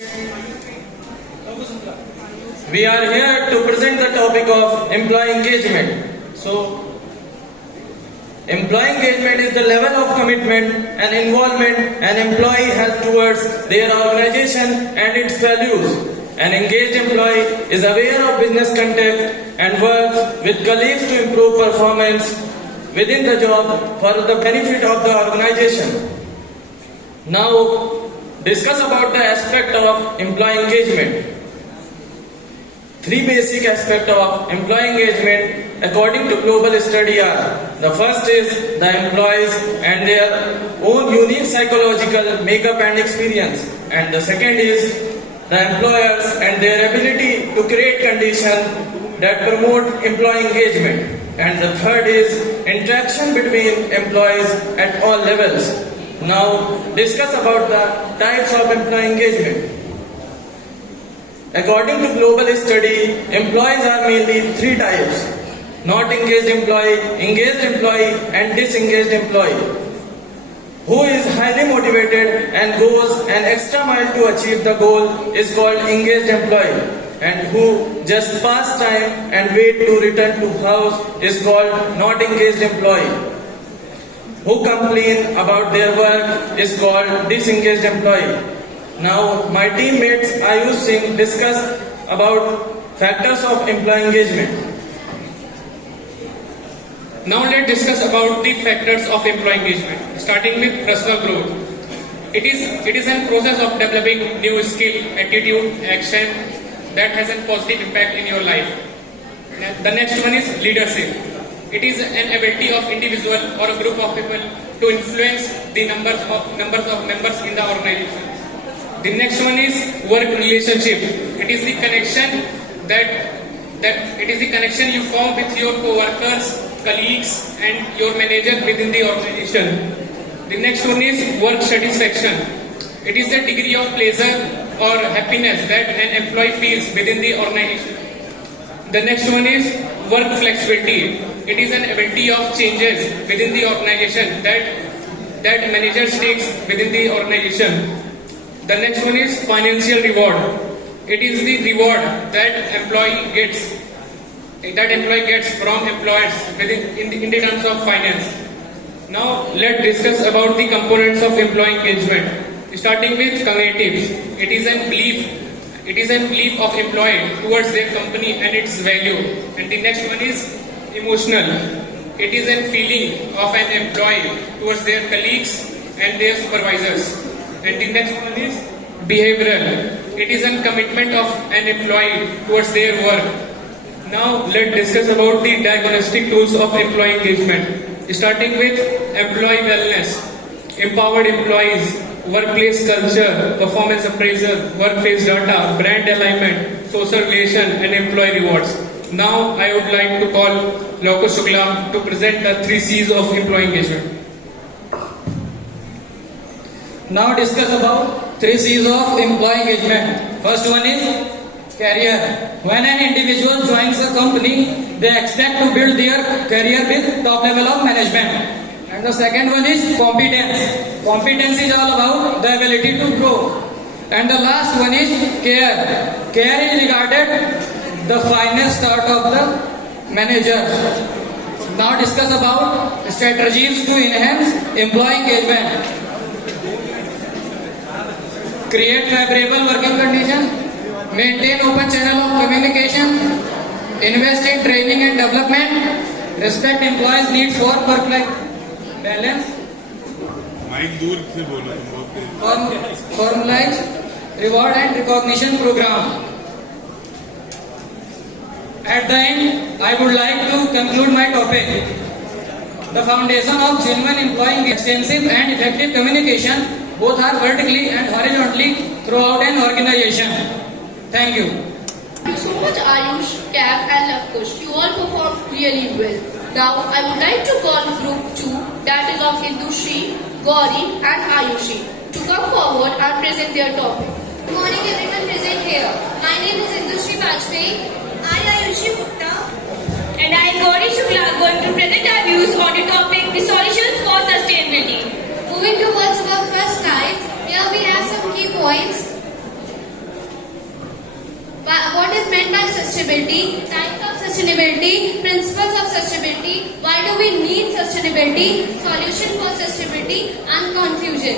We are here to present the topic of employee engagement. So, employee engagement is the level of commitment and involvement an employee has towards their organization and its values. An engaged employee is aware of business context and works with colleagues to improve performance within the job for the benefit of the organization. Now, discuss about the aspect of employee engagement. Three basic aspects of employee engagement according to global study are: the first is the employees and their own unique psychological makeup and experience, and the second is the employers and their ability to create conditions that promote employee engagement, and the third is interaction between employees at all levels. Now discuss about the types of employee engagement. According to global study, employees are mainly three types: not engaged employee, engaged employee, and disengaged employee. Who is highly motivated and goes an extra mile to achieve the goal is called engaged employee, and who just pass time and wait to return to house is called not engaged employee. Who complain about their work is called disengaged employee. Now, my teammates Ayush Singh discuss about factors of employee engagement. Now let's discuss about the factors of employee engagement, starting with personal growth. It is a process of developing new skill, attitude, action that has a positive impact in your life. The next one is leadership. It is an ability of individual or a group of people to influence the numbers of members in the organization. The next one is work relationship. It is the connection you form with your co-workers, colleagues, and your manager within the organization. The next one is work satisfaction. It is the degree of pleasure or happiness that an employee feels within the organization. The next one is work flexibility. It is an ability of changes within the organization that managers takes within the organization. The next one is financial reward. It is the reward that employee gets from employers in the terms of finance. Now let's discuss about the components of employee engagement. Starting with cognitives. It is a belief of employee towards their company and its value. And the next one is emotional. It is a feeling of an employee towards their colleagues and their supervisors. And the next one is behavioral. It is a commitment of an employee towards their work. Now let's discuss about the diagnostic tools of employee engagement. Starting with employee wellness, empowered employees, workplace culture, performance appraisal, workplace data, brand alignment, social relation, and employee rewards. Now I would like to call Lokesh Shukla to present the 3 C's of employee engagement. Now discuss about 3 C's of employee engagement. First one is career. When an individual joins a company, they expect to build their career with top level of management. And the second one is competence. Competence is all about the ability to grow. And the last one is care. Care is regarded the finest start of the manager. Now discuss about strategies to enhance employee engagement. Create favorable working conditions, maintain open channel of communication, invest in training and development, respect employees' needs for work-life balance, formalize reward and recognition program. At the end, I would like to conclude my topic. The foundation of genuine employee extensive and effective communication. Both are vertically and horizontally throughout an organization. Thank you. Thank you so much, Ayush, Kav, and Lokesh. You all performed really well. Now, I would like to call Group 2, that is of Indushri, Gauri, and Ayushi, to come forward and present their topic. Good morning, everyone present here. My name is Indushri Bajpayee. I am Ayushi Gupta. And I am Gauri Shukla, going to present our views on the topic, the solutions for sustainability. Moving towards our first slide, here we have some key points. meant by sustainability, types of sustainability, principles of sustainability, why do we need sustainability, solution for sustainability, and conclusion.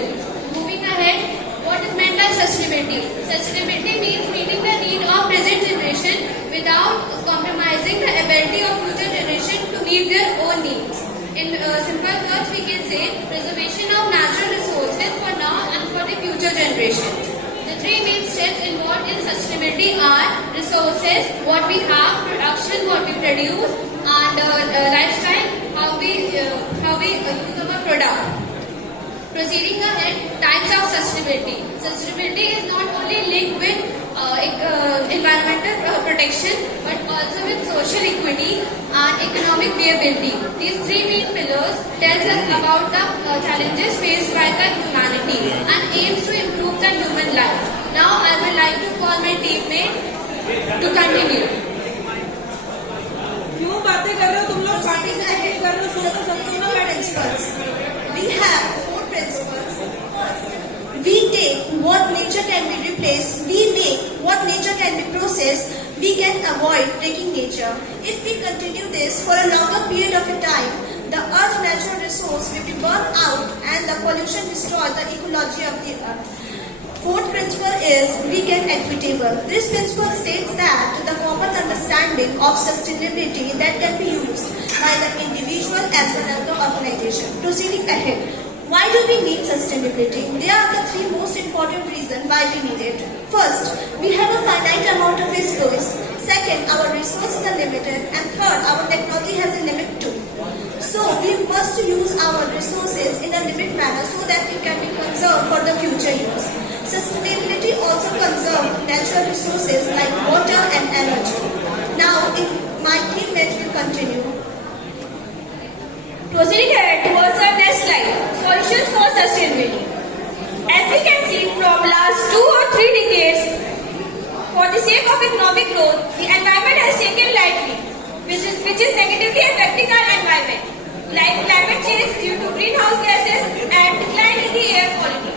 Moving ahead, what is meant by sustainability? Sustainability means meeting the need of present generation without compromising the ability of future generation to meet their own needs. In simple words, we can say preservation of natural resources for now and for the future generations. The three main steps involved in sustainability are resources, what we have, production, what we produce, and lifestyle, how we use our product. Proceeding ahead, types of sustainability. Sustainability is not only linked with environmental protection but also with social equity and economic viability. These three main pillars tell us about the challenges faced by the humanity and aims to improve the human life. Now I would like to call my teammate to continue. क्यों बातें कर रहे हो तुम लोग? Party से edit कर रहे हो? सुनो तो सब सुनो Principles. We have 4 principles. We take what nature can be replaced. We make what nature can be processed. We can avoid taking nature. If we continue this for a longer period of time, the Earth's natural resource will be burned out and the pollution destroy the ecology of the Earth. Fourth principle is weak and equitable. This principle states that the common understanding of sustainability that can be used by the individual as well as the organization. Proceeding ahead. Why do we need sustainability? There are the 3 most important reasons why we need it. First, we have a finite amount of resource. Second, our resources are limited. And third, our technology has a limit too. So, we must use our resources in a limit manner so that it can be conserved for the future use. Sustainability also conserves natural resources like water and energy. Now, my teammates will continue. Proceeding ahead towards our next slide, solutions for sustainability. As we can see from last 2 or 3 decades, for the sake of economic growth, the environment has taken lightly, which is negatively affecting our environment, like climate change due to greenhouse gases and decline in the air quality.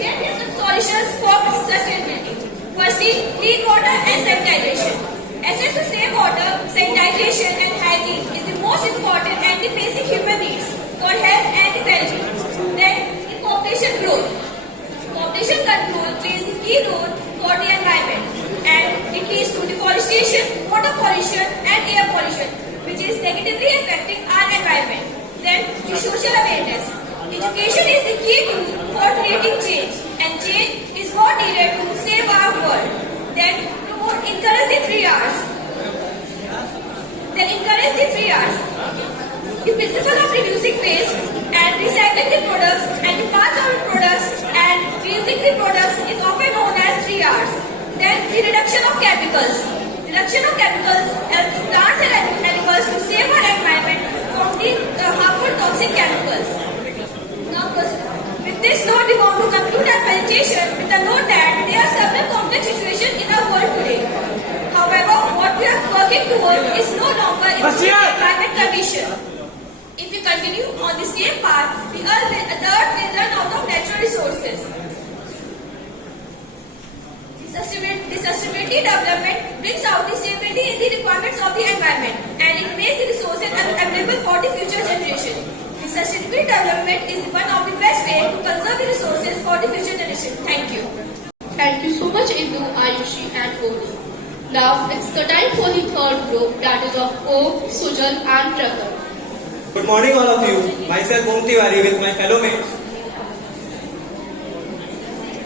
Here are some solutions for sustainability. Firstly, clean water and sanitization. Access to safe water, sanitation and hygiene is the most important and the basic human needs for health and well-being. Then, population growth. Population control plays a key role for the environment and it leads to deforestation, water pollution and air pollution, which is negatively affecting our environment. Then, the social awareness. Education is the key tool for creating change and change is what needed to save our world. Then, encourage the 3 R's. The principle of reducing waste and recycling the products and the parts of the products and reusing the products is often known as 3 R's. Then the reduction of chemicals. Reduction of chemicals helps plants and animals to save our environment from the harmful toxic chemicals. Now, with this note, we want to conclude our presentation with the note that there are several complex situations in our world today. However, what we are working towards is no longer improving the climate condition. If we continue on the same path, the Earth will run out of natural resources. The sustainability development brings out the stability in the requirements of the environment and it makes the resources available for the future generation. The sustainability development is one of the best ways to conserve the resources for the future generation. Thank you. Thank you so much, Indu, Ayushi, and Olu. Now it's the time for the third group, that is of Om, Sujal, and Prakhar. Good morning, all of you. Myself, Om Tiwari, with my fellow mates.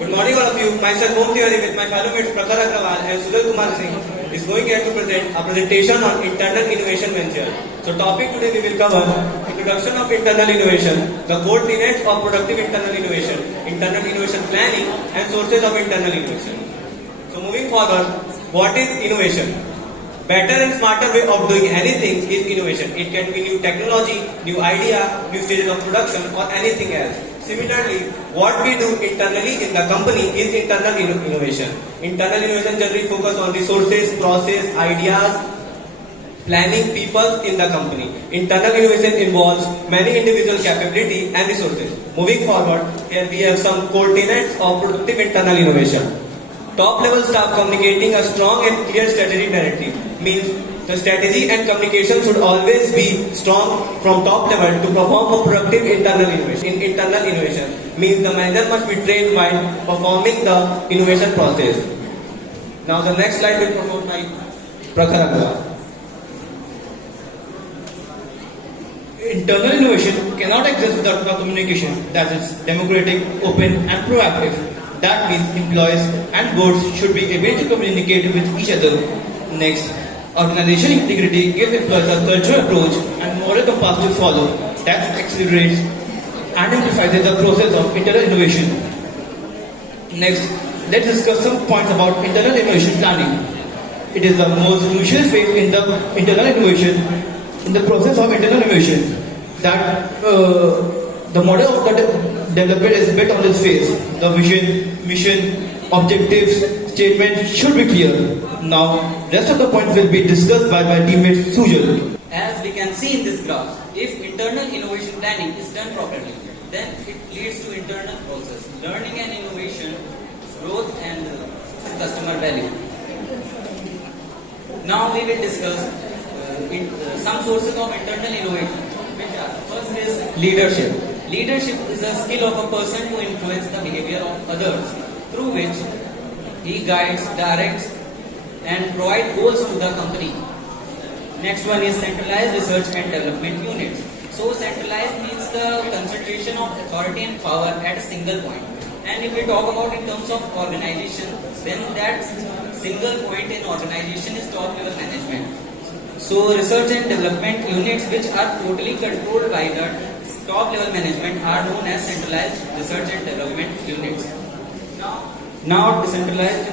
Good morning, all of you. Myself, Om Tiwari, with my fellow mates Prakhar Agrawal and Sujal Kumar Singh, is going here to present a presentation on internal innovation venture. So, topic today we will cover introduction of internal innovation, the core tenets of productive internal innovation planning, and sources of internal innovation. So, moving forward, what is innovation? Better and smarter way of doing anything is innovation. It can be new technology, new idea, new stages of production or anything else. Similarly, what we do internally in the company is internal innovation. Internal innovation generally focus on resources, process, ideas, planning, people in the company. Internal innovation involves many individual capability and resources. Moving forward, here we have some core tenets of productive internal innovation. Top level staff communicating a strong and clear strategic narrative means the strategy and communication should always be strong from top level to perform a productive internal innovation. Internal innovation means the manager must be trained while performing the innovation process. Now the next slide will promote my Prakhar Agrawal. Internal innovation cannot exist without a communication that is democratic, open and proactive. That means employees and boards should be able to communicate with each other. Next, organization integrity gives employees a cultural approach and moral compass to follow that accelerates and amplifies the process of internal innovation. Next, let's discuss some points about internal innovation planning. It is the most crucial phase in the internal innovation, in the process of internal innovation, that the model of the development is built on this phase. The vision, mission, objectives, statement should be clear. Now, rest of the points will be discussed by my teammate Sujal. As we can see in this graph, if internal innovation planning is done properly, then it leads to internal process, learning and innovation, growth and customer value. Now we will discuss some sources of internal innovation, which are: first is leadership. Leadership is a skill of a person to influence the behavior of others, through which he guides, directs and provides goals to the company. Next one is centralized research and development units. So centralized means the concentration of authority and power at a single point. And if we talk about in terms of organization, then that single point in organization is top level management. So research and development units which are totally controlled by the top level management are known as centralized research and development units. Now decentralized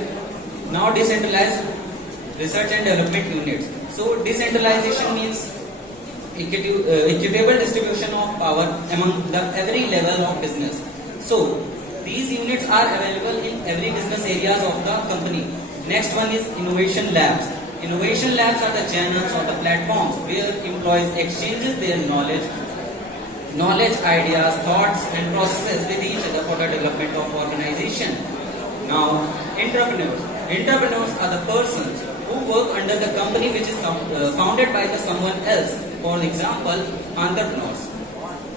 research and development units. So decentralization means equitable distribution of power among every level of business. So these units are available in every business areas of the company. Next one is innovation labs. Innovation labs are the channels or the platforms where employees exchanges their knowledge, ideas, thoughts and processes with each other for the development of organization. Now, entrepreneurs. Entrepreneurs are the persons who work under the company which is founded by someone else. For example, entrepreneurs.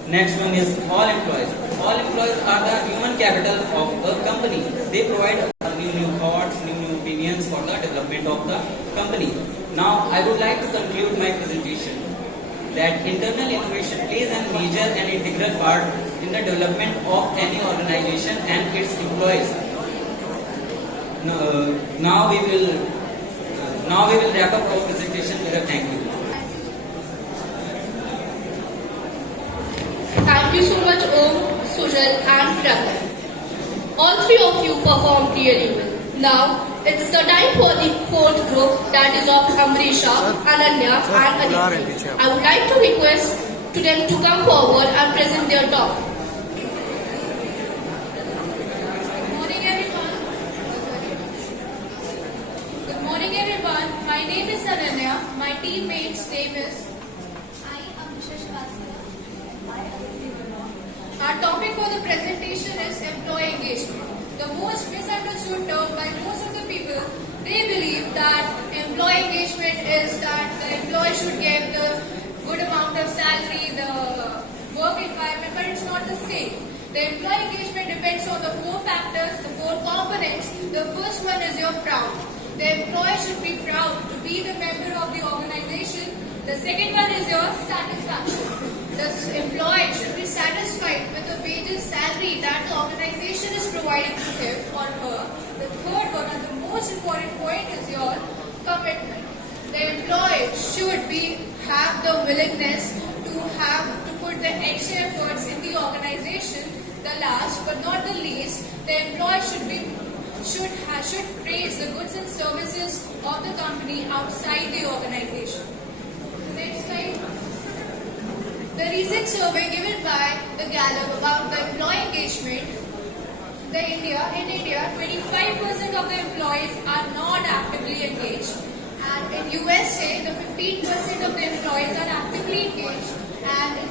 Next one is all employees. All employees are the human capital of a company. They provide new thoughts, new opinions for the development of the company. Now, I would like to conclude my presentation that internal innovation plays a major and integral part in the development of any organization and its employees. Now we will wrap up our presentation with a thank you. Thank you so much, Om, Sujal and Prakhar. All three of you performed really well. Now, it's the time for the fourth group, that is of Amrisha, Ananya and Aditi. I would like to request to them to come forward and present their talk. Good morning everyone. My name is Ananya. My teammate's name is Our topic for the presentation is employee engagement. The most misunderstood term by most of the people, they believe that employee engagement is that the employee should get the good amount of salary, the work environment, but it's not the same. The employee engagement depends on the four factors, the four components. The first one is your proud. The employee should be proud to be the member of the organization. The second one is your satisfaction. The employee should be satisfied with the wages, salary that the organization is providing to him or her. The third one and the most important point is your commitment. The employee should have the willingness to put the extra efforts in the organization. The last but not the least, the employee should praise the goods and services of the company outside the organization. Next slide. The recent survey given by the Gallup about the employee engagement, in India, 25% of the employees are not actively engaged, and in USA, the 15% of the employees are actively engaged, and in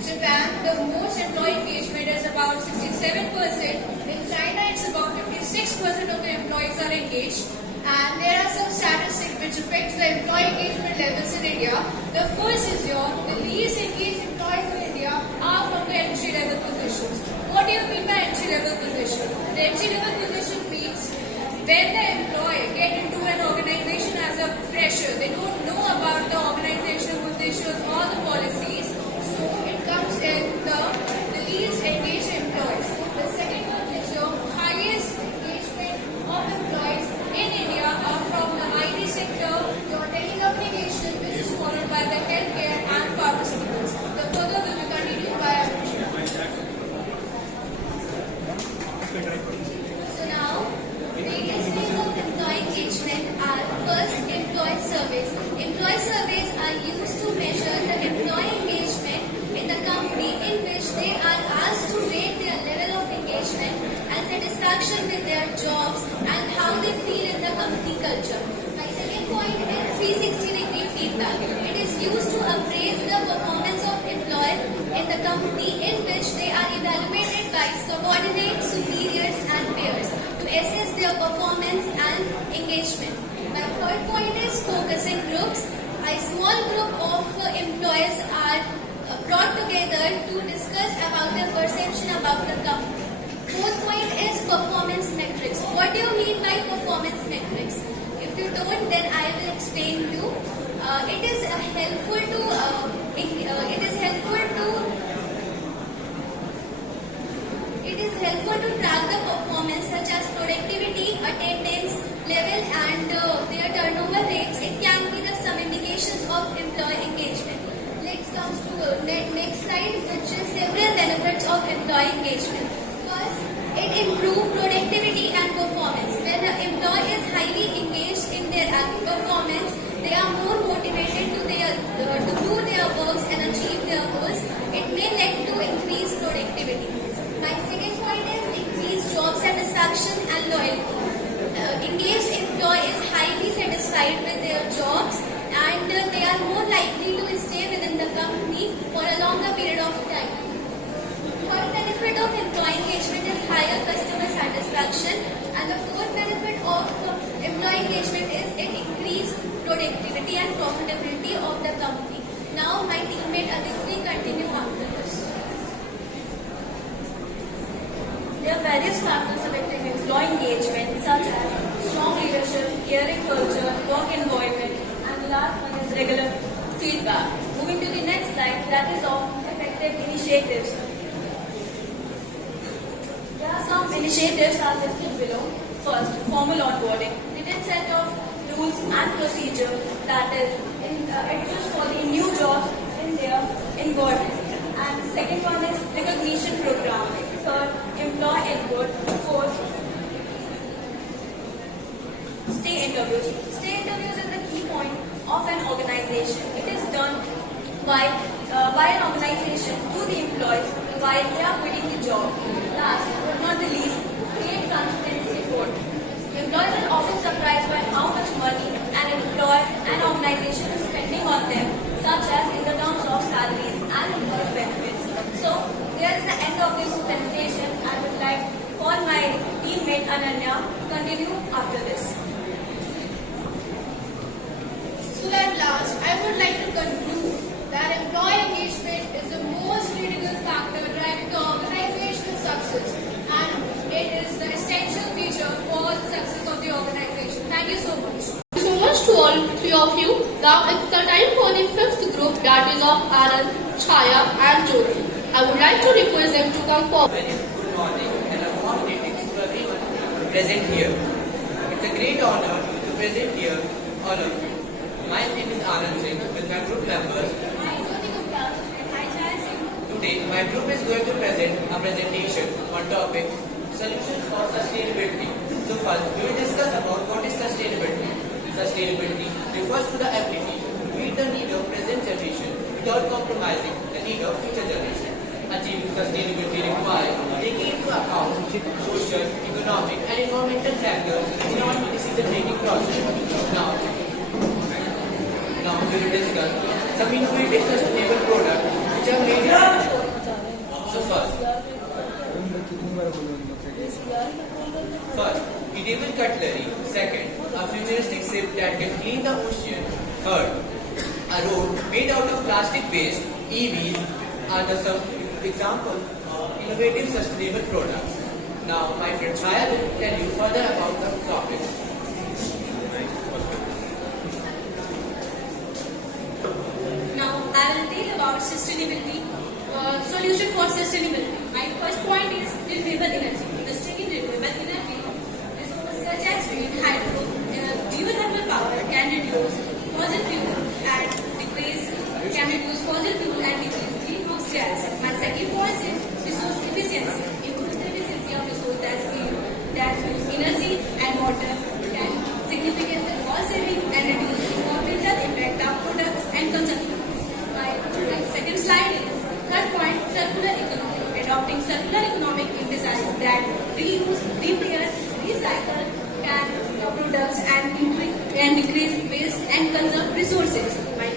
Japan, the most employee engagement is about 67%. In China, it's about 56%. 96% of the employees are engaged. And there are some statistics which affect the employee engagement levels in India. The first is here, the least engaged employees in India are from the entry-level positions. What do you mean by entry-level position? The entry-level position means when the employee get into an organization as a fresher, they don't know about the organizational positions or the policies, so it comes in the least engaged employees. The second one is your highest engagement of employees in India are from the IT sector, your telecommunication, which is followed by the healthcare and pharmaceuticals. The further will be continued by Anushka. So now, various ways of employee engagement are first employee surveys. Employee surveys are used to measure the employee engagement in the company in which they are asked to rate their level of engagement and satisfaction with their jobs and how they feel in the company culture. My second point is 360-degree feedback. It is used to appraise the performance of employees in the company in which they are evaluated by subordinates, superiors and peers to assess their performance and engagement. My third point is focusing groups. A small group of employees are brought together to discuss about their perception about the company. Fourth point is performance metrics. What do you mean by performance metrics? If you don't, then I will explain you. It is helpful to track the performance such as productivity, attendance level, and their turnover rates. It can be some indications of employee engagement. Let's come to the next slide, which is several benefits of employee engagement. First, it improves productivity and performance. When the employee is highly engaged in their performance, they are more motivated to do their works and achieve their goals. It may lead to increased productivity. My second point is increased job satisfaction and loyalty. Engaged employee is highly satisfied with their jobs and they are more likely to stay within the company for a longer period of time. Third benefit of employee engagement is higher customer satisfaction, and the fourth benefit of employee engagement is it increased productivity and profitability of the company. Now my teammate Aditi continue after this. There are various factors affecting employee engagement such as strong leadership, caring culture, work environment, and the last one is regular feedback. Moving to the next slide, that is of effective initiatives. There are some initiatives are listed below. First, formal onboarding. Written set of rules and procedure that is exists for the new jobs in their environment. And second one is recognition program. Third, employee input. Fourth, stay interviews. Stay interviews is the key point of an organization. It is done by an organization to the employees while they are quitting the job. Last but not the least, create transparency report. Employees are often surprised by how much money an employer and organization is spending on them, such as in the terms of salaries and employee benefits. So, there is the end of this presentation. I would like for my teammate Ananya to continue after this. So at last, I would like to conclude that employee engagement is the most critical factor driving the organizational success, and it is the essential feature for the success of the organization. Thank you so much. Thank you so much to all three of you. Now it's the time for the fifth group, that is of Anand, Chaya and Jyoti. I would like to request them to come forward. Very good morning and a warm greetings to everyone present here. It's a great honor to present here all of you. My name is Anand Singh with my group members. Today, my group is going to present a presentation on topic Solutions for Sustainability. So first, we will discuss about what is sustainability. Sustainability refers to the ability to meet the need of present generation without compromising the need of future generation. Achieving sustainability requires taking into account social, economic and environmental factors in all decision-making process. Now we will discuss some innovative sustainable products which are made in So first, medieval cutlery. Second, a futuristic ship that can clean the ocean. Third, a road made out of plastic waste. EVs are the some example of innovative sustainable products. Now, my friend Chaya will tell you further about the topic. Now, I will tell about sustainability, solution for sustainability. My first point is renewable energy. The second, renewable energy, resources such as wind, hydro, geothermal power can reduce fossil fuel and decrease greenhouse gas. My second point is resource efficiency. Improve the efficiency of resources that use energy and water can significantly cost saving and reduce environmental impact of products and consumption. My second slide is third point, circular economy. Adopting circular economic emphasizes that reuse, repair, recycle can products and decrease waste and conserve resources. My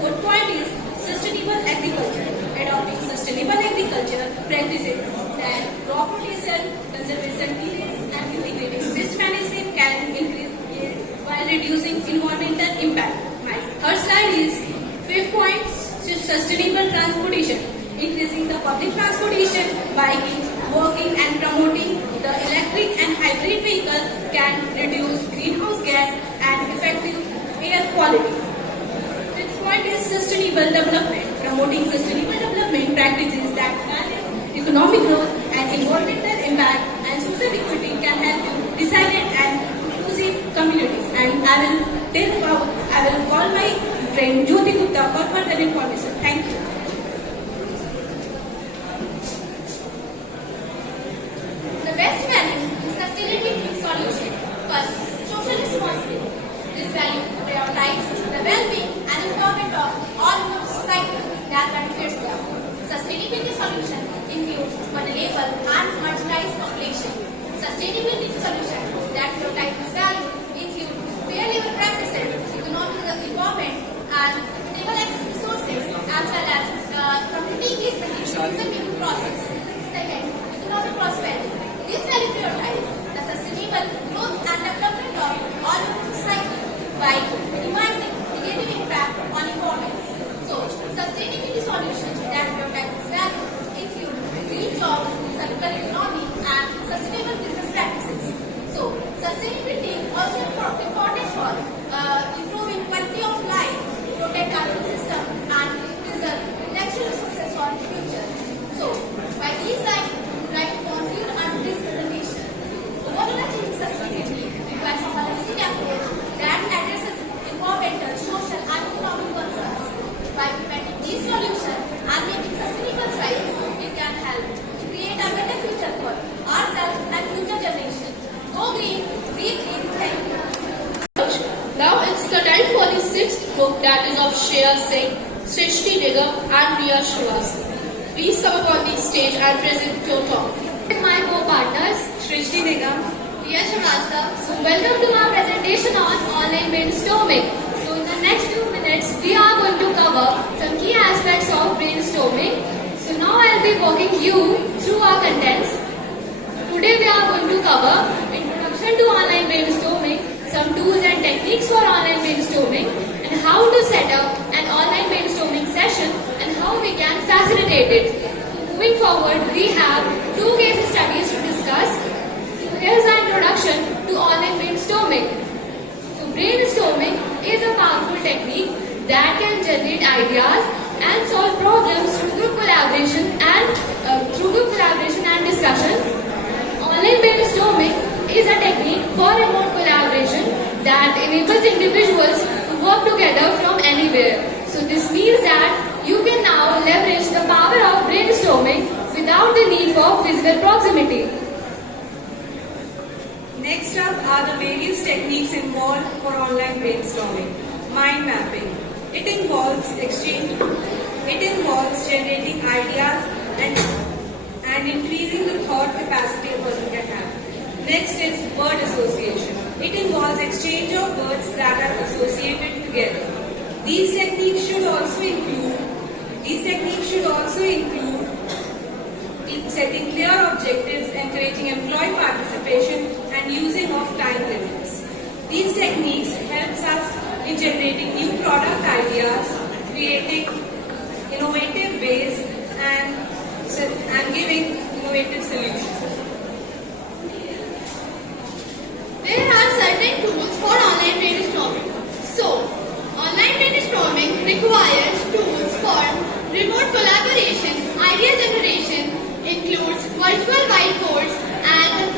fourth point is sustainable agriculture. Adopting sustainable agriculture practices that crop rotation, conservation periods, and integrating waste management can increase yield while reducing environmental impact. My third slide is fifth point, sustainable transportation. Increasing the public transportation, biking, walking, and promoting the electric and hybrid vehicle can reduce greenhouse gas and effective air quality. Fifth point is sustainable development. Promoting sustainable development practices that balance economic growth and environmental impact and social equity can help resilient and inclusive communities. And I will call my friend Jyoti Gupta for further information. Thank you. The best value is sustainability solution. First, social responsibility. This value prioritizes the well-being and empowerment of all members of society that benefits them. Sustainability solution include vulnerable and marginalized population. Sustainability solution that prioritize this value include fair labor practices, economic empowerment, and equitable access to resources, as well as community engagement in decision-making process. Second, economic prosperity. This value prioritizes the sustainable growth and development of all members of society by minimizing negative impact on environment. So, sustainability solutions that prioritize this value include green jobs, circular economy, and sustainable business practices. So, sustainability also important for improving quality of life, protect our ecosystem, and preserve natural resources for the future. So, by these lines, I would like to conclude on this presentation. Overall achieving sustainability requires a holistic approach that addresses environmental, social, and economic concerns. By implementing these solutions and making sustainable choices, we can help create a better future for ourselves and future generations. Go green, be green. Thank you. Now it's the time for the sixth book, that is of Shreya Singh, Srishti Nigam, and Priya Srivastava. Please come up on the stage and present your talk. With my co-partners, Srishti Nigam. Priya Srivastava. So welcome to our presentation on online brainstorming. So in the next few minutes, we are going to cover some key aspects of brainstorming. So now I'll be walking you through our contents. Today we are going to cover introduction to online brainstorming, some tools and techniques for online brainstorming, and how to set up an online brainstorming session and how we can facilitate it. So moving forward, we have two case studies to discuss. So here's our introduction to online brainstorming. So brainstorming is a powerful technique that can generate ideas and solve problems through group collaboration and discussion. Online brainstorming is a technique for remote collaboration that enables individuals to work together from anywhere. So this means that you can now leverage the power of brainstorming without the need for physical proximity. Next up are the various techniques involved for online brainstorming. Mind mapping. It involves generating ideas and increasing the thought capacity a person can have. Next is word association. It involves exchange of words that are associated together. These techniques should also include setting clear objectives, encouraging employee participation, and and using of time limits. These techniques helps us in generating new product ideas, creating innovative ways and giving innovative solutions. There are certain tools for online brainstorming. So, online brainstorming requires tools for remote collaboration, idea generation, includes virtual whiteboards and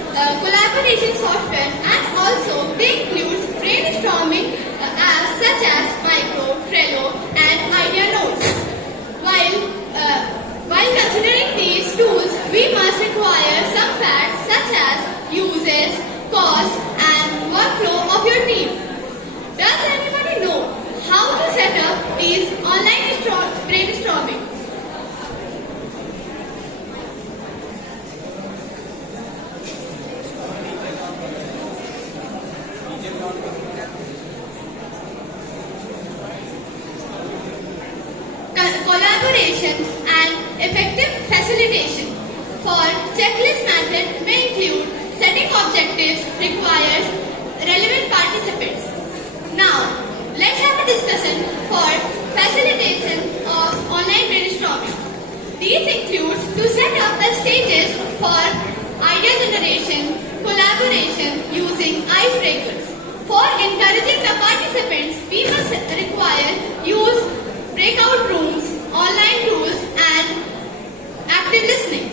collaboration software, and also they include brainstorming apps such as Micro, Trello and Idea Notes. While considering these tools, we must require some facts such as uses, cost and workflow of your team. Does anybody know how to set up these online brainstorming? Collaboration and effective facilitation. For checklist method may include setting objectives requires relevant participants. Now, let's have a discussion for facilitation of online brainstorming. These include to set up the stages for idea generation, collaboration using icebreakers. For encouraging the participants, we must use breakout rooms, online tools and active listening.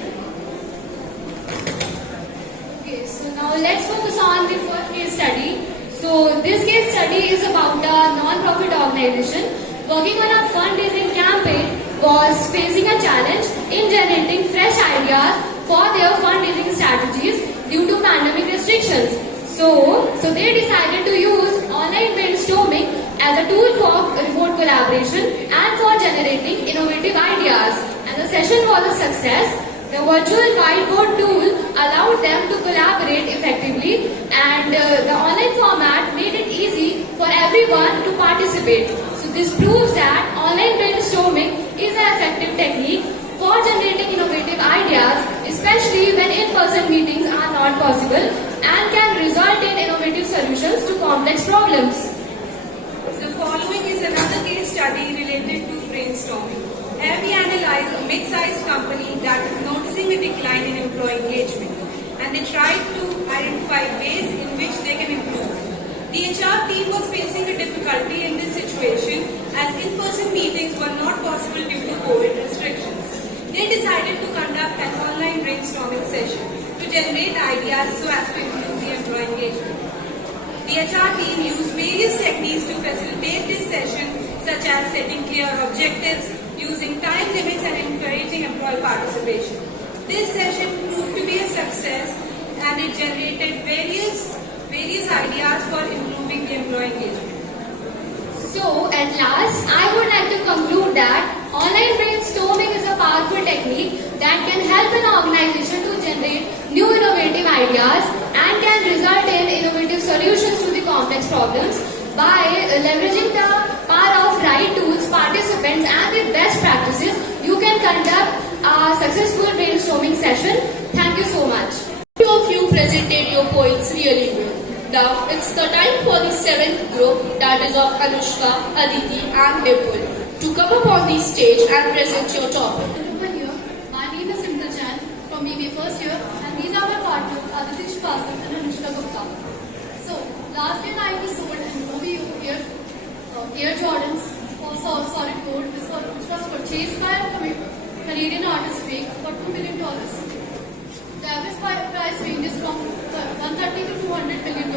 Okay, so now let's focus on the first case study. So this case study is about a non-profit organization working on a fundraising campaign was facing a challenge in generating fresh ideas for their fundraising strategies due to pandemic restrictions. So they decided to use online brainstorming as a tool for remote collaboration and for generating innovative ideas. And the session was a success. The virtual whiteboard tool allowed them to collaborate effectively, and the online format made it easy for everyone to participate. So this proves that online brainstorming is an effective technique for generating innovative ideas, especially when in-person meetings are not possible and can result in innovative solutions to complex problems. The following is another case study related to brainstorming. Here we analyze a mid-sized company that is noticing a decline in employee engagement, and they tried to identify ways in which they can improve. The HR team was facing a difficulty in this situation as in-person meetings were not possible due to COVID restrictions. They decided to conduct an online brainstorming session to generate ideas so as to improve the employee engagement. The HR team used various techniques to facilitate this session, such as setting clear objectives, using time limits and encouraging employee participation. This session proved to be a success and it generated various ideas for improving the employee engagement. So, at last, I would like to conclude that online brainstorming is a powerful technique that can help an organization to generate new innovative ideas and can result in innovative solutions to the complex problems. By leveraging the power of right tools, participants and the best practices, you can conduct a successful brainstorming session. Thank you so much. Two of you presented your points really well. Now it's the time for the seventh group, that is of Anushka, Aditi and Dimple, to come up on the stage and present your topic. My name is Simran Chan from BBA first year, and these are my partners Aditi Shrivastava and Anushka Gupta. So last year I was sold an movie here, Air Jordans for solid gold, which was purchased by a Canadian artist for $2 million. The average price ranges from $130 to $200 million,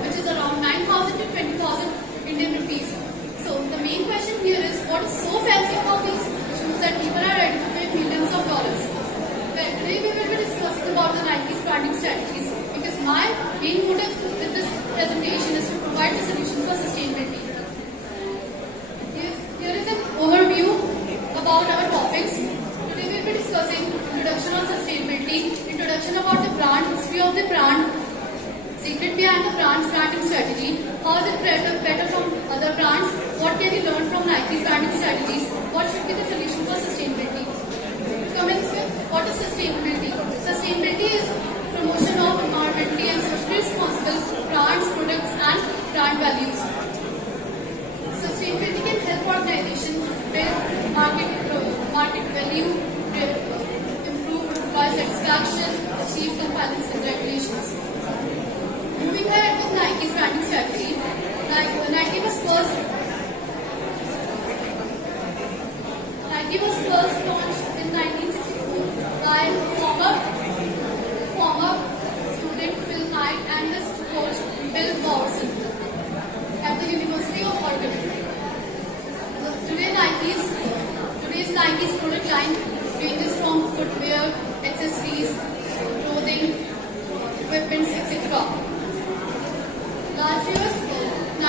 which is around 9,000 to 20,000 Indian rupees. So the main question here is, what is so fancy about these shoes that people are ready to pay millions of dollars? Well, today we will be discussing about the Nike's branding strategies, because my main motive with this presentation is to provide the solution for sustainability. Here is an overview about our topics. Today we will be discussing introduction on sustainability, introduction about the brand, history of the brand, secret behind the brand's branding strategy, how is it better from other brands, what can we learn from Nike's branding strategies, what should be the solution for sustainability. Coming with what is sustainability? Sustainability is promotion of environmentally and socially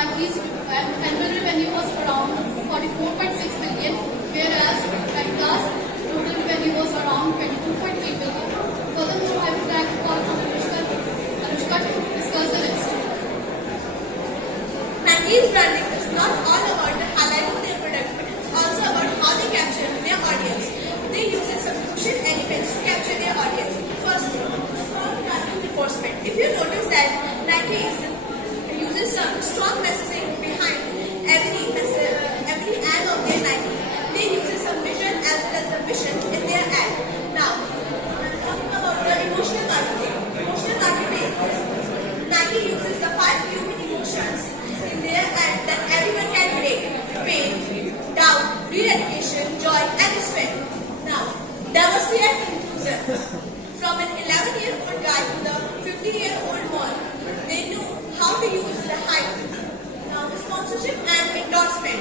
Nike's annual revenue was around 44.6 billion, whereas Adidas total revenue was around 22.8 billion. Furthermore, I would like to call on Anushka to discuss the next. Nike's branding is not all about the highlighting their product, but it's also about how they capture their audience. They use some crucial elements to capture their audience. First, strong brand enforcement. If you notice that Nike uses some strong messaging behind every ad of their Nike, they use some vision as well as the mission in their ad. Now, talking about the emotional marketing. Emotional marketing, Nike uses the 5 human emotions in their ad that everyone can relate: pain, doubt, re-education, joy, and respect. Now, diversity and inclusion. From an 11-year-old guy to the 50-year-old boy, they knew how to use the hype. Now, the sponsorship and endorsement.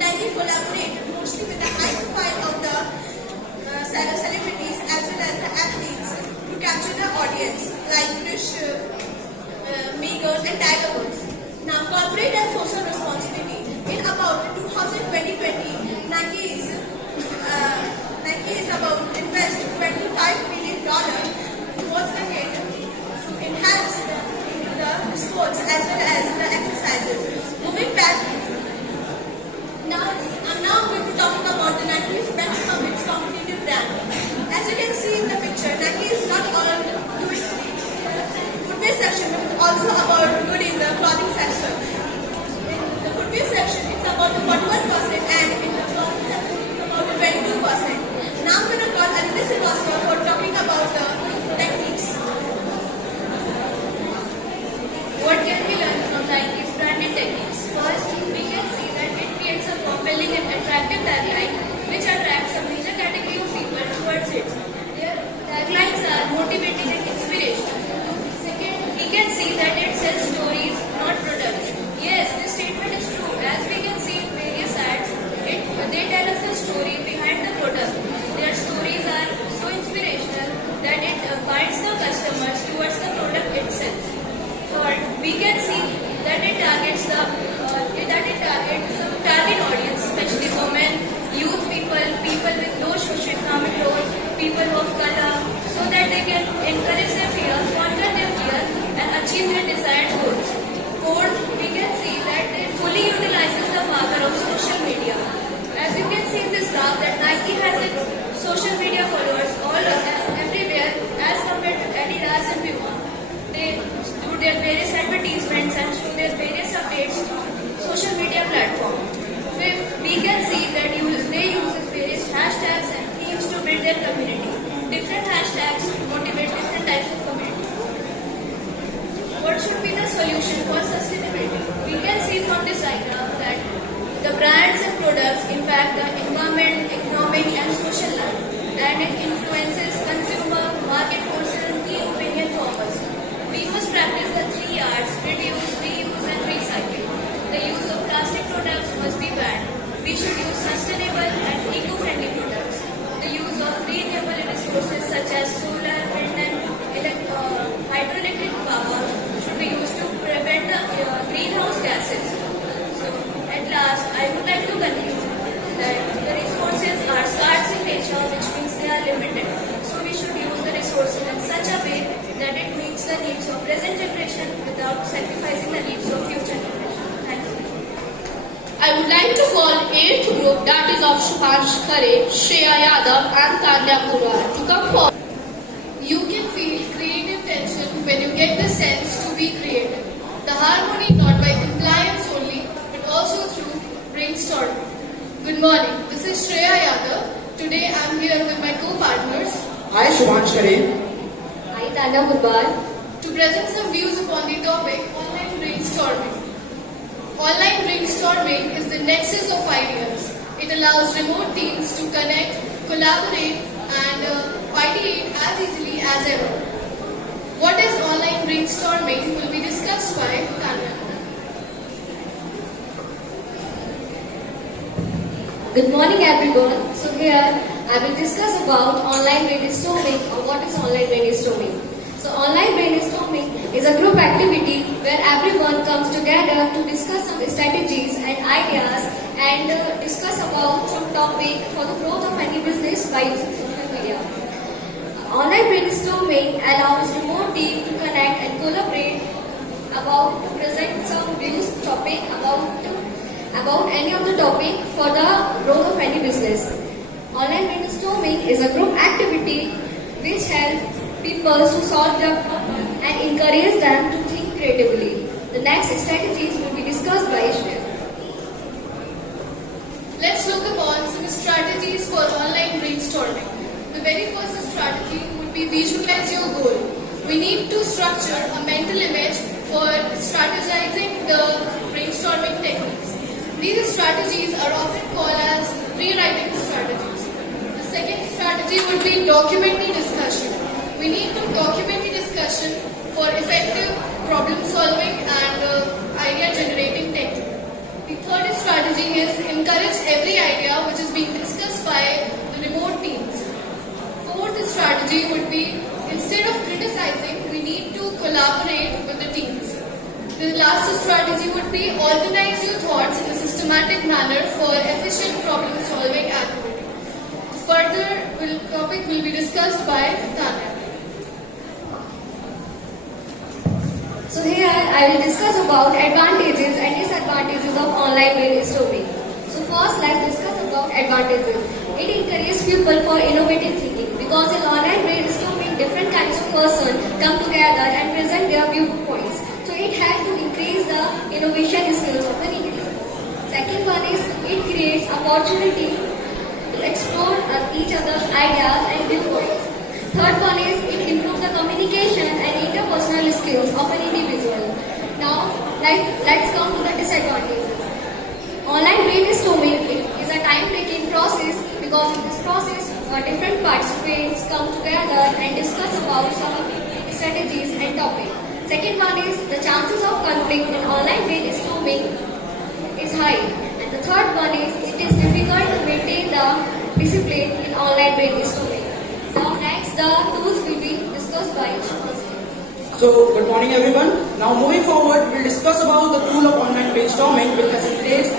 Nike collaborate mostly with the high profile of the celebrities as well as the athletes to capture the audience, like Krish, Migos, and Tiger Woods. Now, corporate and social responsibility. In about 2020, Nike is about to invest $25 million towards the head to enhance the sports as well as the exercises. Moving back, I'm now going to talk about the Nike's best of its competitive brand. As you can see in the picture, Nike is not all good in the footwear section, but also about good in the clothing section. In the footwear section, it's about the 41%, and in the clothing section, it's about the 22%. Now I'm going to call Aditya Srivastava for talking about the techniques. What can we learn from Nike's branded techniques? First, we can see that it creates a compelling and attractive tagline which attracts a major category of people towards it. Their taglines are motivating and inspirational. Second, we can see that it sells stories, not products. Yes, this statement is true. As we can see in various ads, they tell us the story behind the product. Their stories are so inspirational that it binds the customers towards the product itself. Third, we can see that it targets some target audience, especially women, youth people, people with low socioeconomic role, people of color, so that they can encourage their fear, conquer their fear, and achieve their desired goals. Fourth, we can see that it fully utilizes the power of social media. As you can see in this graph, that Nike has its social media followers everywhere as compared to Adidas and Puma. They do their various advertisements and show their various updates on social media platforms. Fifth, we can see that they use various hashtags and themes to build their community. Different hashtags motivate different types of community. What should be the solution for sustainability? We can see from this diagram that the brands and products impact the environment, economic and social life, and it influences consumer, market forces and key opinion formers. We must practice the 3 R's: reduce, reuse and recycle. The use of plastic products must be banned. We should use sustainable and eco-friendly products. The use of renewable resources such as solar, wind and hydroelectric power should be used to prevent the greenhouse gases. So, at last, I would like to conclude that the resources are scarce in nature, which means they are limited. So we should use the resources in such a way that it meets the needs of present generation without sacrificing the needs of future generation. Thank you. I would like to call 8th group, that is of Shubhansh Khare, Shreya Yadav and Tanya Purwar to come forward. You can feel creative tension when you get the sense to be creative. The harmony not by compliance only, but also through brainstorming. Good morning, this is Shreya Yadav. Today I am here with my co-partners. Hi, Shubhansh Khare. Hi, Tanya Purwar. To present some views upon the topic online brainstorming. Online brainstorming is the nexus of ideas. It allows remote teams to connect, collaborate, and ideate as easily as ever. What is online brainstorming will be discussed by Tanya. Good morning, everyone. So here I will discuss about online brainstorming or what is online brainstorming. So online brainstorming is a group activity where everyone comes together here to discuss some strategies and ideas and discuss about some topic for the growth of any business by using social media. Online brainstorming allows remote team to connect and collaborate about to present some views topic about any of the topic for the growth of any business. Online brainstorming is a group activity which helps people to solve their problem and encourage them to think creatively. The next strategies will be discussed by Ishmael. Let's look upon some strategies for online brainstorming. The very first strategy would be visualize your goal. We need to structure a mental image for strategizing the brainstorming techniques. These strategies are often called as rewriting strategies. The second strategy would be document the discussion. We need to document the discussion for effective problem solving and idea generating technique. The third strategy is encourage every idea which is being discussed by the remote teams. Fourth strategy would be instead of criticizing, we need to collaborate with the teams. The last strategy would be organize your thoughts in a systematic manner for efficient problem solving activity. The further topic will be discussed by Tanya. So here I will discuss about advantages and disadvantages of online brainstorming. So first let's discuss about advantages. It encourages people for innovative thinking because in online brainstorming different kinds of person come together and present their viewpoints. So it helps to increase the innovation skills of an individual. Second one is it creates opportunity to explore each other's ideas and viewpoints. Third one is it improves the communication and interpersonal skills of an individual. Now let's come to the disadvantages. Online brainstorming is a time-taking process because in this process different participants come together and discuss about some strategies and topics. Second one is the chances of conflict in online brainstorming is high. And the third one is it is difficult to maintain the discipline in online brainstorming. Now next the tools will be discussed by Shubham. So, good morning everyone. Now moving forward, we'll discuss about the tool of online brainstorming which facilitates.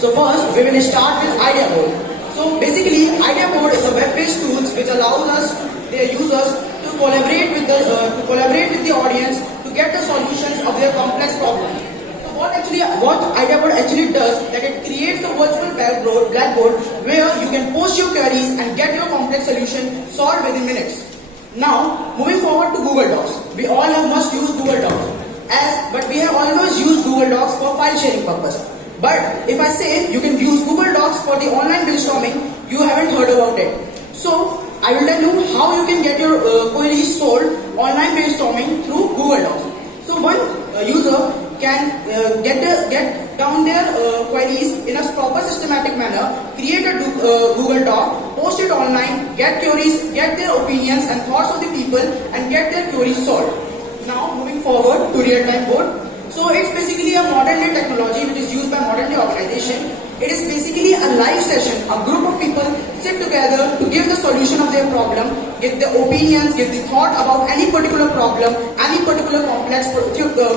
So first, we will start with Idea Board. So basically, Idea Board is a web-based tool which allows their users to collaborate with the audience to get the solutions of their complex problems. So what Idea Board actually does, that it creates a virtual blackboard where you can post your queries and get your complex solution solved within minutes. Now, moving forward to Google Docs. We all must use Google Docs. But we have always used Google Docs for file sharing purpose. But if I say you can use Google Docs for the online brainstorming, you haven't heard about it. So, I will tell you how you can get your queries solved online brainstorming through Google Docs. So, one user can get down their queries in a proper systematic manner, create a Google Doc, post it online, get queries, get their opinions and thoughts of the people and get their queries solved. Now moving forward to real-time board. So it's basically a modern day technology which is used by modern day organization. It is basically a live session. A group of people sit together to give the solution of their problem, give the opinions, give the thought about any particular problem, any particular complex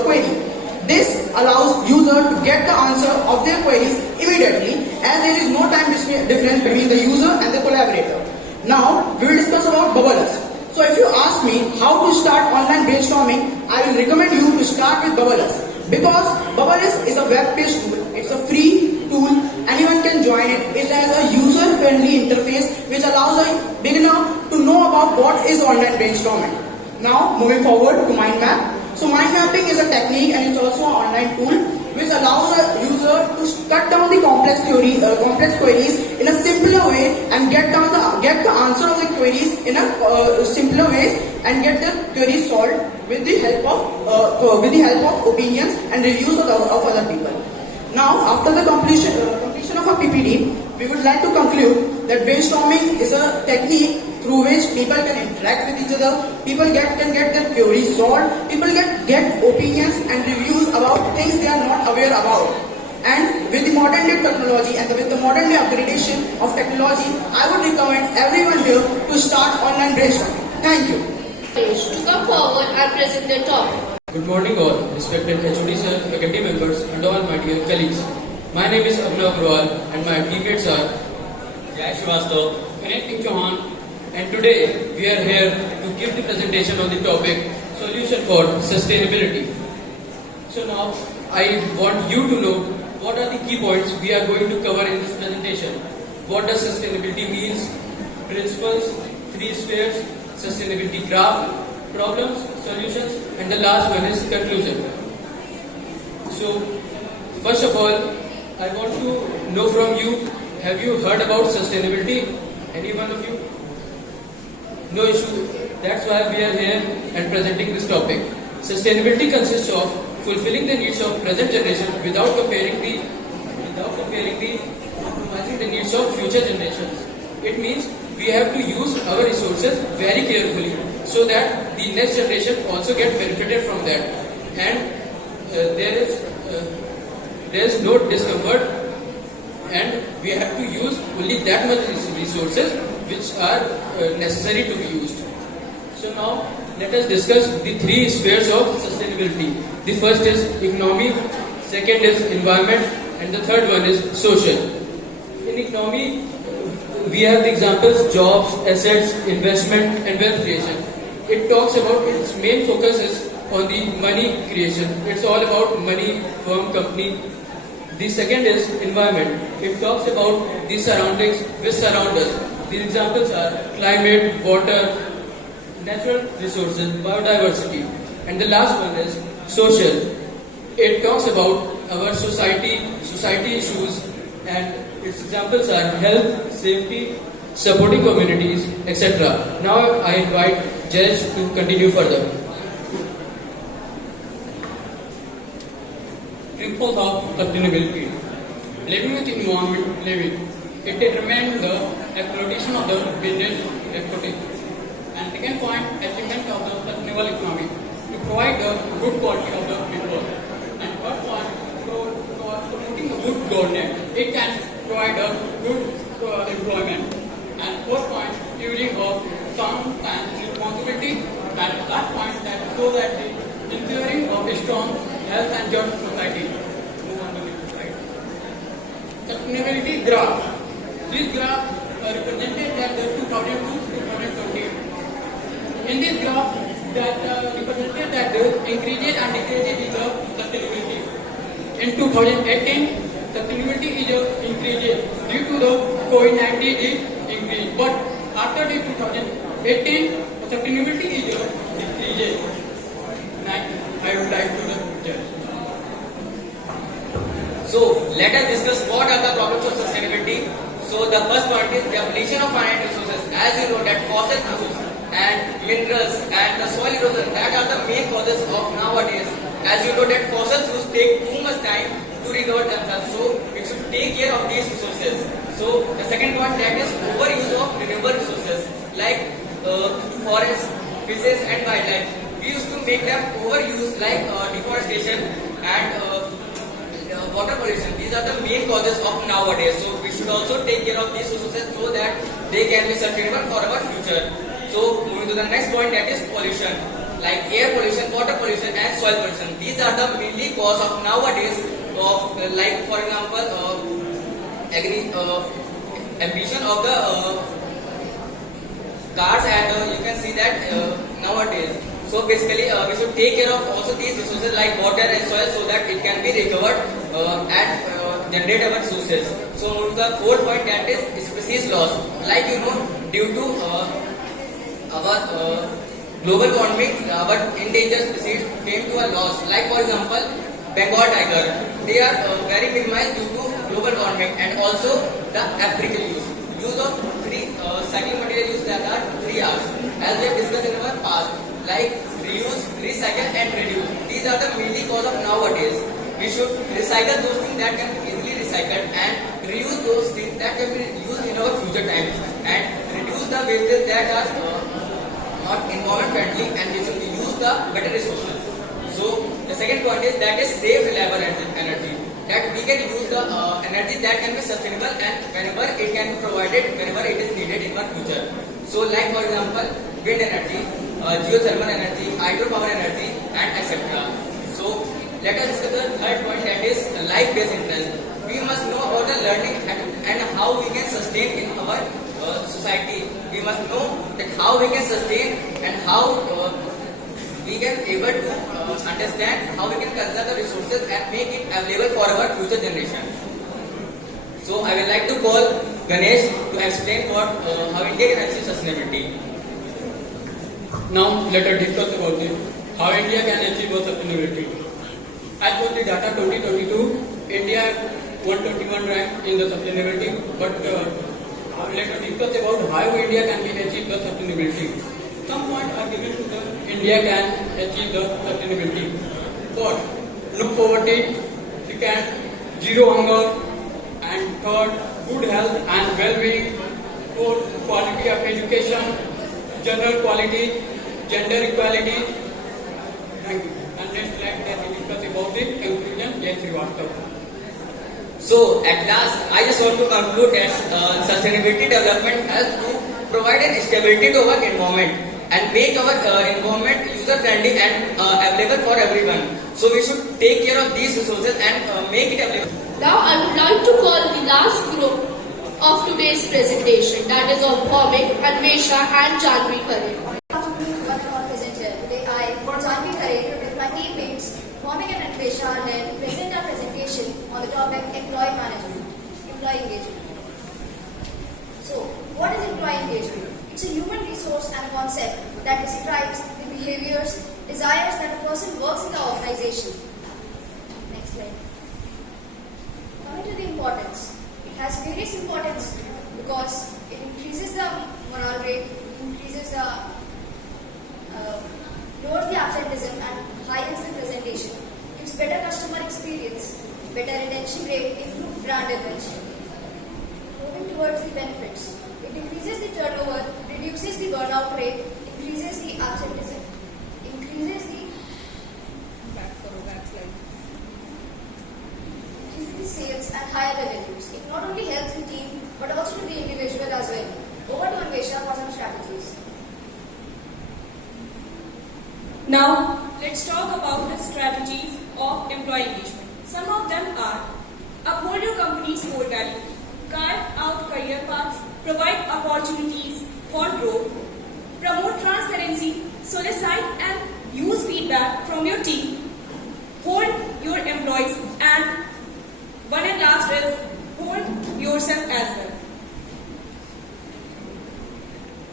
query. This allows user to get the answer of their queries immediately as there is no time difference between the user and the collaborator. Now, we will discuss about Bubblers. So if you ask me how to start online brainstorming, I will recommend you to start with Bubblers. Because Bubblers is a web-based tool. It's a free tool. Anyone can join it. It has a user-friendly interface which allows a beginner to know about what is online brainstorming. Now, moving forward to mind map. So mind mapping is a technique and it's also an online tool which allows a user to cut down the complex queries in a simpler way and get the answer of the queries in a simpler way and get the queries solved with the help of opinions and reviews of other people. Now, after the completion of a PPT, we would like to conclude that brainstorming is a technique through which people can interact with each other, people can get their queries solved, people get opinions and reviews about things they are not aware about. And with the modern day technology and with the modern day upgradation of technology, I would recommend everyone here to start online brainstorming. Thank you. To come forward and present their topic. Good morning all, respected HOD sir, faculty members and all my dear colleagues. My name is Abhinav Agrawal and my teammates are Jai Srivastav, Vineet Singh Chauhan, and today we are here to give the presentation on the topic Solution for Sustainability. So now I want you to know what are the key points we are going to cover in this presentation. What does sustainability means, principles, 3 spheres, sustainability graph, problems, solutions, and the last one is conclusion. So, first of all, I want to know from you, have you heard about sustainability? Any one of you? No issue. That's why we are here and presenting this topic. Sustainability consists of fulfilling the needs of present generation without compromising the needs of future generations. It means we have to use our resources very carefully so that the next generation also get benefited from that, and there is no discomfort, and we have to use only that much resources which are necessary to be used. So now let us discuss the 3 spheres of sustainability. The first is economy, second is environment, and the third one is social. In economy, we have the examples jobs, assets, investment, and wealth creation. It talks about its main focus is on the money creation. It's all about money, firm, company. The second is environment. It talks about the surroundings which surround us. The examples are climate, water, natural resources, biodiversity. And the last one is social. It talks about our society issues, and its examples are health, safety, supporting communities, etc. Now I invite Judge to continue further. Principles of sustainability. Living with environment, it determines the exploitation of the business equity. And second point, achievement of the sustainable economy to provide the good quality of the people. And third point, promoting a good governance. It can provide a good employment. And fourth point, using of sound and responsibility. And last point, that shows that the ensuring of a strong health and just society. Move on to the next slide. Sustainability graph. This graph represented that the 2002 to 2020. In this graph, that represented that the increases and decreases in the sustainability. In 2018, sustainability is increases due to the COVID-19 is increased. But after the 2018, sustainability is decreases. I would like to judge. So let us discuss what are the problems of sustainability. So the first point is depletion of finite resources. As you know that fossil fuels and minerals and the soil erosion, that are the main causes of nowadays. As you know that fossil fuels take too much time to recover themselves. So we should take care of these resources. So the second point, that is overuse of renewable resources like forests, fishes and wildlife. We used to make them overuse like deforestation and water pollution. These are the main causes of nowadays. So we should also take care of these resources so that they can be sustainable for our future. So moving to the next point, that is pollution, like air pollution, water pollution and soil pollution. These are the mainly cause of nowadays of like for example emission of the cars, and you can see that nowadays. So basically we should take care of also these resources like water and soil so that it can be recovered and generate our resources. So moving to the fourth point, that is species loss. Like you know, due to our global warming, our endangered species came to a loss. Like for example, Bengal tiger. They are very minimized due to global warming, and also the African use of cycling material use, that are 3 R's, as we have discussed in our past, like reuse, recycle and reduce. These are the mainly cause of nowadays. We should recycle those things that can be easily recycled and reuse those things that can be used in our future times, and reduce the wastage that are not environment friendly, and we should use the better resources. So the second point is that is save reliable energy. That we can use the energy that can be sustainable and whenever it can be provided, whenever it is needed in our future. So like for example, wind energy. geothermal energy, hydropower energy, and etc. So let us discuss the third point, that is life-based interest. We must know about the learning and how we can sustain in our society. We must know that how we can sustain and how we can able to understand how we can conserve the resources and make it available for our future generation. So I would like to call Ganesh to explain what how India can achieve sustainability. Now let us discuss about how India can achieve sustainability. As per the data 2022, India 121 rank in the sustainability, but let us discuss about how India can achieve the sustainability. Some points are given to the India can achieve the sustainability. First, no poverty, second, zero hunger, and third, good health and well-being. Fourth, quality of education, general quality, gender equality. Thank you. And next slide, let me discuss about the conclusion. Jai Srivastava. So at last, I just want to conclude that sustainability development helps to provide an stability to our environment and make our environment user-friendly and available for everyone. So we should take care of these resources and make it available. Now I would like to call the last group of today's presentation, that is of Bhawik, Anvesha and Janvi Khare. Present here. Today I, Janvi Khare, with my teammates, Bhawik and Anvesha, and present our presentation on the topic employee management, employee engagement. So, what is employee engagement? It's a human resource and a concept that describes the behaviors, desires that a person works in the organization. Next slide. Coming to the importance, it has various importance because it increases the morale rate, increases the lowers the absenteeism and heightens the presentation, gives better customer experience, better retention rate, improved brand image. Moving towards the benefits, it increases the turnover, reduces the burnout rate, increases the absenteeism, increases the sales and higher revenues. It not only helps the team but also to the individual as well. Over to Anvesha for some strategies. Now, let's talk about the strategies of employee engagement. Some of them are: uphold your company's core values, carve out career paths, provide opportunities for growth, promote transparency, solicit and use feedback from your team, hold your employees, and one and last is hold yourself as well.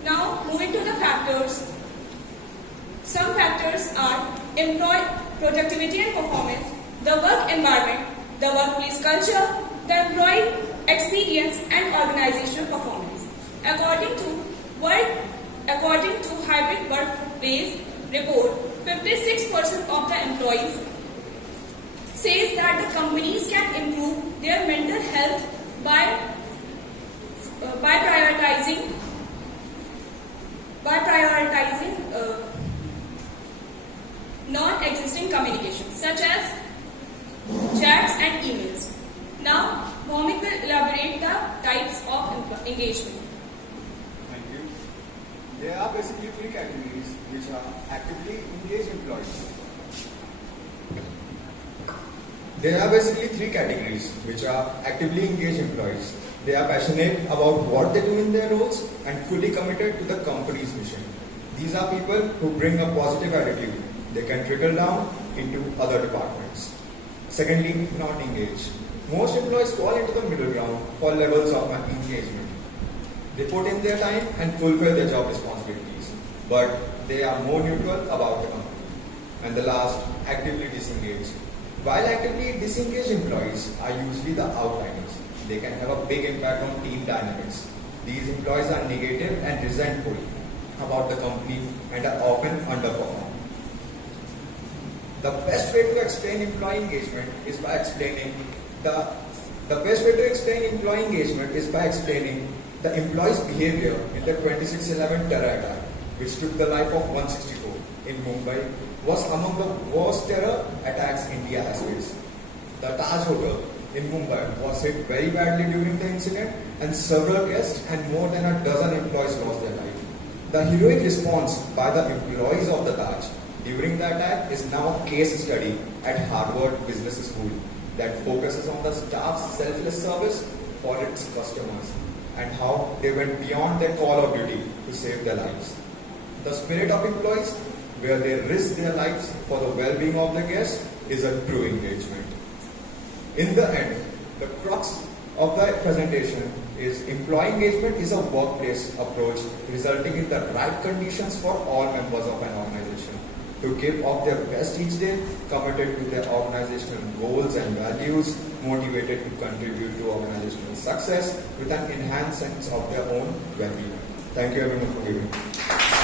Now, moving to the factors. Some factors are employee productivity and performance, the work environment, the workplace culture, the employee experience and organizational performance. According to hybrid workplace report, 56% of the employees says that the companies can improve their mental health by prioritizing non-existing communication such as chats and emails. Now, Bhawik will elaborate the types of engagement. Thank you. There are basically three categories which are actively engaged employees. There are basically three categories which are actively engaged employees. They are passionate about what they do in their roles and fully committed to the company's mission. These are people who bring a positive attitude. They can trickle down into other departments. Secondly, not engaged. Most employees fall into the middle ground for levels of engagement. They put in their time and fulfill their job responsibilities, but they are more neutral about the company. And the last, actively disengaged. While actively disengaged employees are usually the outliers, they can have a big impact on team dynamics. These employees are negative and resentful about the company and are often underperform. The best way to explain employee engagement is by explaining the employee's behavior in the 26/11 terror attack, which took the life of 164 in Mumbai, was among the worst terror attacks India has faced. The Taj Hotel in Mumbai was hit very badly during the incident, and several guests and more than a dozen employees lost their life. The heroic response by the employees of the Taj during the attack is now a case study at Harvard Business School that focuses on the staff's selfless service for its customers and how they went beyond their call of duty to save their lives. The spirit of employees, where they risk their lives for the well-being of the guests, is a true engagement. In the end, the crux of the presentation is employee engagement is a workplace approach resulting in the right conditions for all members of an organization to give of their best each day, committed to their organizational goals and values, motivated to contribute to organizational success with an enhanced sense of their own well-being. Thank you everyone for giving.